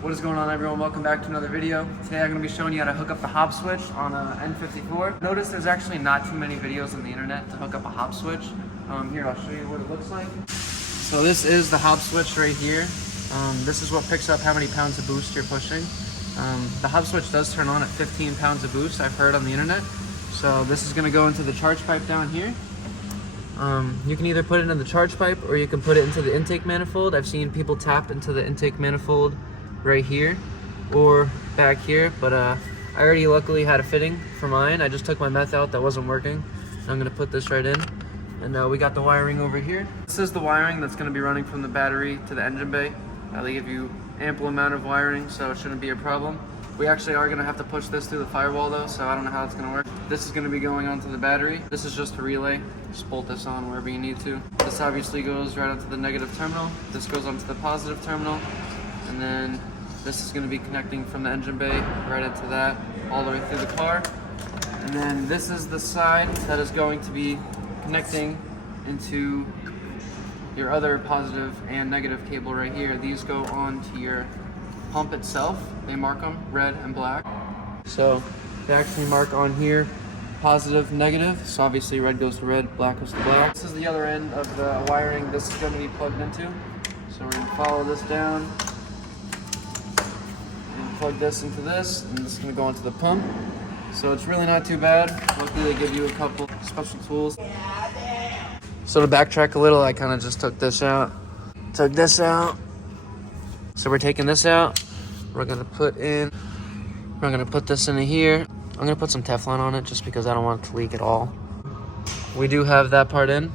What is going on, everyone? Welcome back to another video. Today I'm going to be showing you how to hook up the HOBB switch on a N54. Notice there's actually not too many videos on the internet to hook up a HOBB switch. Here, I'll show you what it looks like. So this is the HOBB switch right here. This is what picks up how many pounds of boost you're pushing. The HOBB switch does turn on at 15 pounds of boost, I've heard on the internet. So this is going to go into the charge pipe down here. You can either put it in the charge pipe or you can put it into the intake manifold. I've seen people tap into the intake manifold right here or back here, but I already luckily had a fitting for mine. I just took my meth out that wasn't working. I'm gonna put this right in, and we got the wiring over here. This is the wiring that's gonna be running from the battery to the engine bay. They give you ample amount of wiring, so it shouldn't be a problem. We actually are gonna have to push this through the firewall though, so I don't know how it's gonna work. This is gonna be going onto the battery. This is just a relay. Just bolt this on wherever you need to. This obviously goes right onto the negative terminal. This goes onto the positive terminal. And then this is gonna be connecting from the engine bay right into that, all the way through the car. And then this is the side that is going to be connecting into your other positive and negative cable right here. These go on to your pump itself. They mark them red and black. So they actually mark on here positive, negative. So obviously red goes to red, black goes to black. This is the other end of the wiring this is going to be plugged into. So we're going to follow this down and plug this into this, and this is going to go into the pump. So it's really not too bad. Luckily they give you a couple special tools. So to backtrack a little, I kind of just took this out. So we're taking this out. We're gonna put this into here. I'm gonna put some Teflon on it just because I don't want it to leak at all. We do have that part in.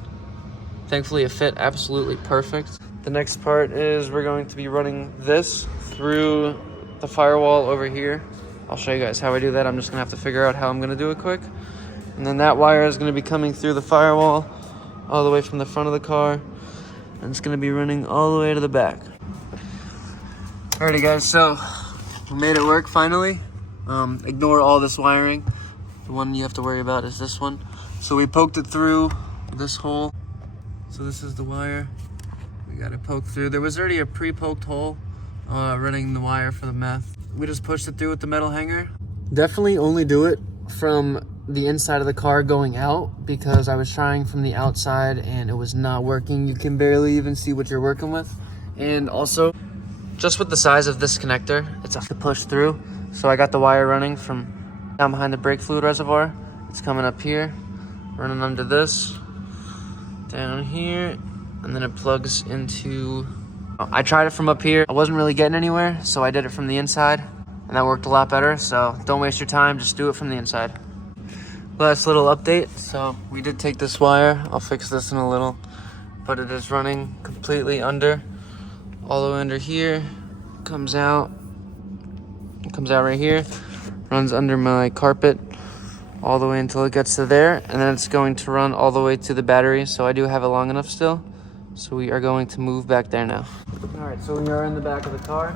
Thankfully it fit absolutely perfect. The next part is we're going to be running this through the firewall over here. I'll show you guys how I do that. I'm just gonna have to figure out how I'm gonna do it quick. And then that wire is gonna be coming through the firewall all the way from the front of the car. And it's gonna be running all the way to the back. Alrighty guys, so we made it work finally. Ignore all this wiring. The one you have to worry about is this one. So we poked it through this hole. So this is the wire. We got it poked through. There was already a pre-poked hole running the wire for the meth. We just pushed it through with the metal hanger. Definitely only do it from the inside of the car going out, because I was trying from the outside and it was not working. You can barely even see what you're working with. And also, just with the size of this connector, it's tough to push through. So I got the wire running from down behind the brake fluid reservoir. It's coming up here, running under this, down here, and then it plugs into... I tried it from up here. I wasn't really getting anywhere, so I did it from the inside, and that worked a lot better. So don't waste your time, just do it from the inside. Last little update. So we did take this wire. I'll fix this in a little, but it is running completely under. All the way under here, comes out right here, runs under my carpet all the way until it gets to there, and then it's going to run all the way to the battery. So I do have it long enough still, so we are going to move back there now. All right, so we are in the back of the car.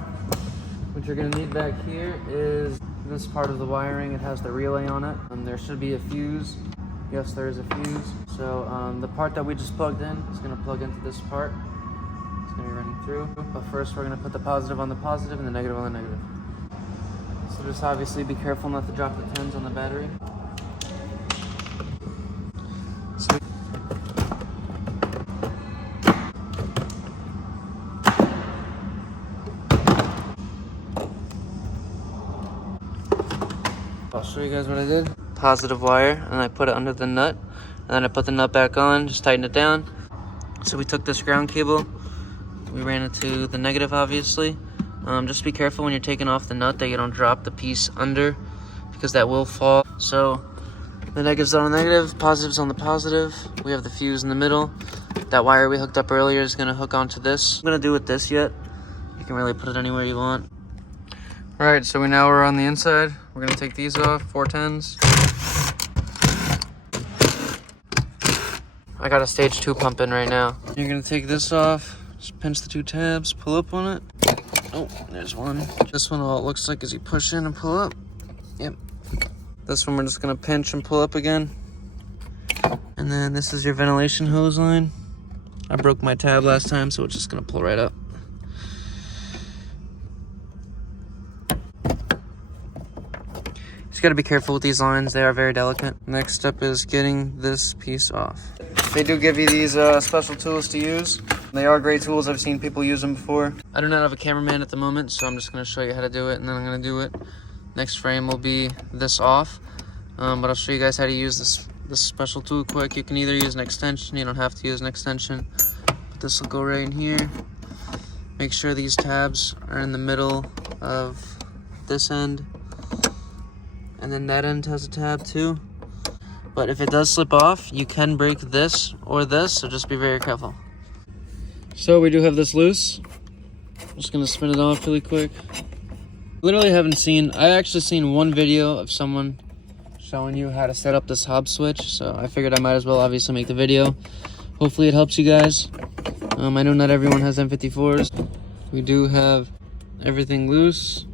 What you're gonna need back here is this part of the wiring. It has the relay on it, and there should be a fuse. Yes, there is a fuse. So the part that we just plugged in is gonna plug into this part. Gonna be running through, but first we're gonna put the positive on the positive and the negative on the negative. So just obviously be careful not to drop the pins on the battery. I'll show you guys what I did. Positive wire, and I put it under the nut, and then I put the nut back on, just tighten it down. So we took this ground cable. We ran it to the negative, obviously. Just be careful when you're taking off the nut that you don't drop the piece under, because that will fall. So the negative's on the negative, positive's on the positive. We have the fuse in the middle. That wire we hooked up earlier is gonna hook onto this. I'm gonna do with this yet. You can really put it anywhere you want. All right, so we're on the inside. We're gonna take these off, 410s. I got a stage 2 pump in right now. You're gonna take this off. Just pinch the 2 tabs, pull up on it. Oh, there's one. This one, all it looks like is you push in and pull up. Yep. This one we're just gonna pinch and pull up again. And then this is your ventilation hose line. I broke my tab last time, so it's just gonna pull right up. Just gotta be careful with these lines. They are very delicate. Next step is getting this piece off. They do give you these special tools to use. They are great tools. I've seen people use them before. I do not have a cameraman at the moment, so I'm just gonna show you how to do it, and then I'm gonna do it. Next frame will be this off, but I'll show you guys how to use this special tool quick. You can either use an extension. You don't have to use an extension. But this will go right in here. Make sure these tabs are in the middle of this end. And then that end has a tab too. But if it does slip off, you can break this or this, so just be very careful. So we do have this loose. I'm just gonna spin it off really quick. Literally I actually seen one video of someone showing you how to set up this HOBB switch, so I figured I might as well obviously make the video. Hopefully it helps you guys. I know not everyone has M54s. We do have everything loose.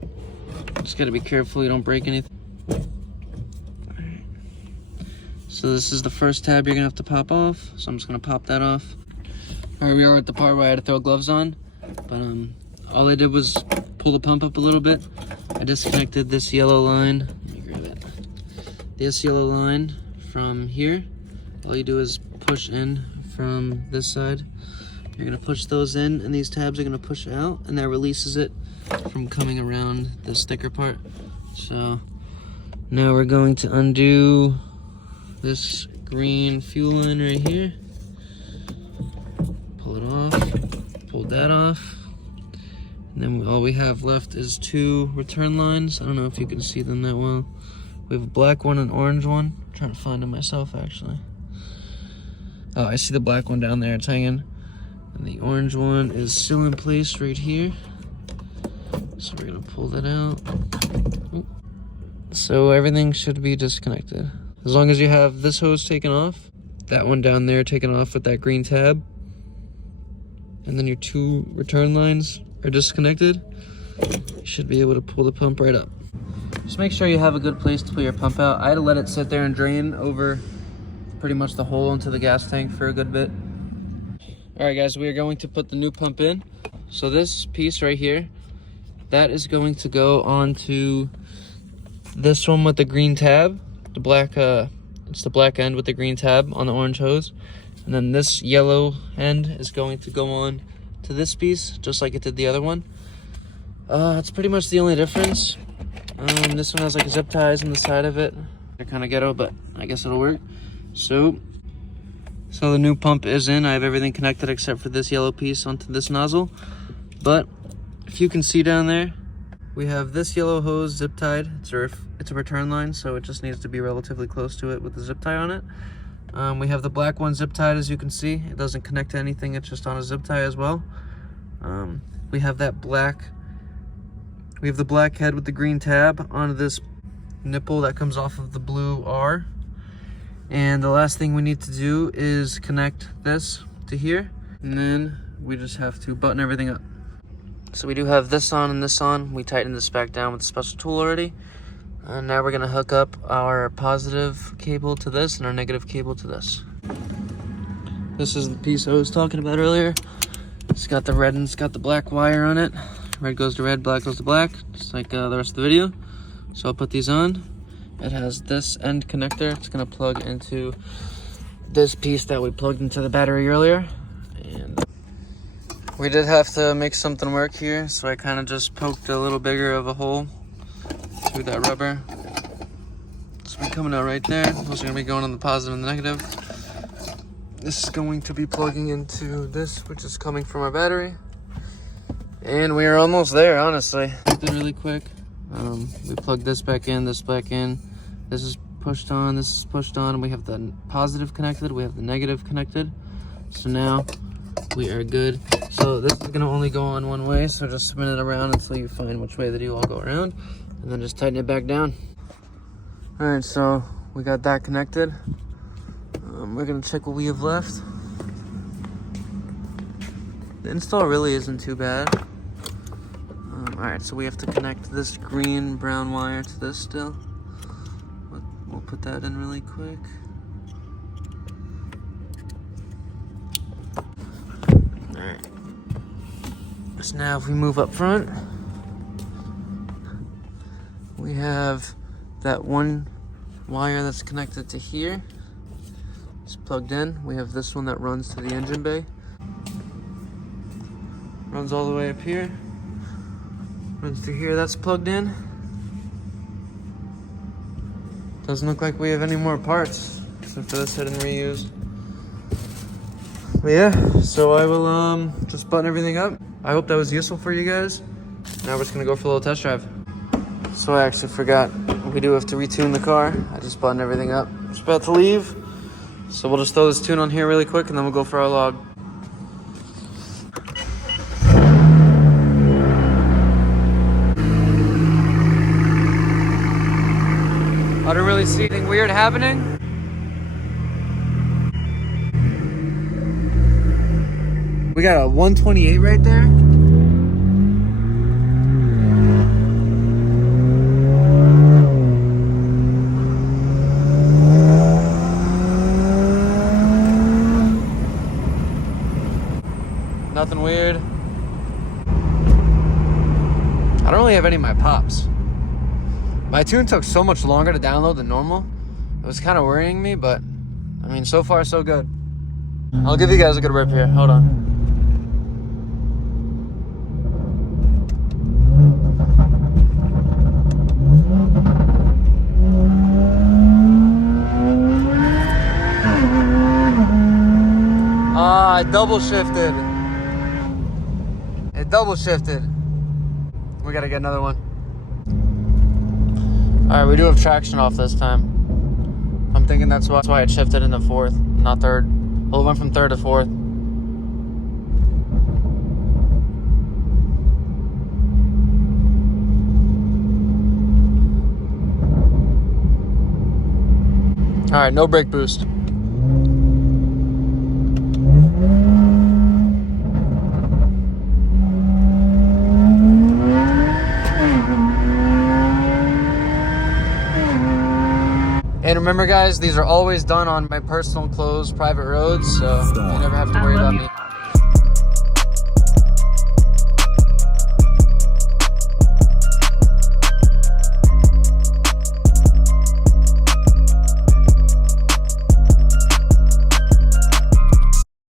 Just gotta be careful you don't break anything. So this is the first tab you're gonna have to pop off. So I'm just gonna pop that off. All right, we are at the part where I had to throw gloves on, but all I did was pull the pump up a little bit. I disconnected this yellow line. Let me grab it. This yellow line from here. All you do is push in from this side. You're gonna push those in, and these tabs are gonna push out, and that releases it from coming around this thicker part. So now we're going to undo this green fuel line right here. Pull it off, pull that off. And then all we have left is two return lines. I don't know if you can see them that well. We have a black one and an orange one. I'm trying to find them myself actually. Oh, I see the black one down there, it's hanging. And the orange one is still in place right here. So we're gonna pull that out. Oop. So everything should be disconnected. As long as you have this hose taken off, that one down there taken off with that green tab, and then your two return lines are disconnected, you should be able to pull the pump right up. Just make sure you have a good place to pull your pump out. I had to let it sit there and drain over pretty much the hole into the gas tank for a good bit. All right guys, we are going to put the new pump in. So this piece right here, that is going to go onto this one with the green tab. The black, it's the black end with the green tab on the orange hose. And then this yellow end is going to go on to this piece, just like it did the other one. It's pretty much the only difference. This one has like zip ties on the side of it. They're kind of ghetto, but I guess it'll work. So the new pump is in. I have everything connected except for this yellow piece onto this nozzle. But if you can see down there, we have this yellow hose zip tied. It's a return line, so it just needs to be relatively close to it with the zip tie on it. We have the black one zip tied, as you can see. It doesn't connect to anything, it's just on a zip tie as well. We have the black head with the green tab onto this nipple that comes off of the blue R. And the last thing we need to do is connect this to here, and then we just have to button everything up. So we do have this on and this on. We tightened this back down with the special tool already. And now we're gonna hook up our positive cable to this and our negative cable to this. This is the piece I was talking about earlier. It's got the red and it's got the black wire on it. Red goes to red, black goes to black, just like the rest of the video. So I'll put these on. It has this end connector. It's gonna plug into this piece that we plugged into the battery earlier. And we did have to make something work here, so I kind of just poked a little bigger of a hole through that rubber. It's been coming out right there. Those are gonna be going on the positive and the negative. This is going to be plugging into this, which is coming from our battery. And we are almost there, honestly. Did it really quick. We plugged this back in, this back in. This is pushed on, this is pushed on. We have the positive connected, we have the negative connected. So now we are good. So this is gonna only go on one way, so just spin it around until you find which way that you all go around, and then just tighten it back down. All right, so we got that connected. We're gonna check what we have left. The install really isn't too bad. All right, so we have to connect this green brown wire to this still. We'll put that in really quick. All right. So now if we move up front, we have that one wire that's connected to here is plugged in. We have this one that runs to the engine bay. Runs all the way up here. Runs to here, that's plugged in. Doesn't look like we have any more parts except for this hidden reuse. But yeah, so I will just button everything up. I hope that was useful for you guys. Now we're just gonna go for a little test drive. So I actually forgot, we do have to retune the car. I just buttoned everything up. It's about to leave. So we'll just throw this tune on here really quick and then we'll go for our log. I don't really see anything weird happening. We got a 128 right there. Nothing weird. I don't really have any of my pops. My tune took so much longer to download than normal. It was kind of worrying me, but I mean, so far so good. I'll give you guys a good rip here. Hold on. Ah, I double shifted. It double shifted. We gotta get another one. All right, we do have traction off this time. I'm thinking that's why it shifted into fourth, not third. Well, it went from third to fourth. All right, no brake boost. And remember guys, these are always done on my personal closed private roads, so you never have to worry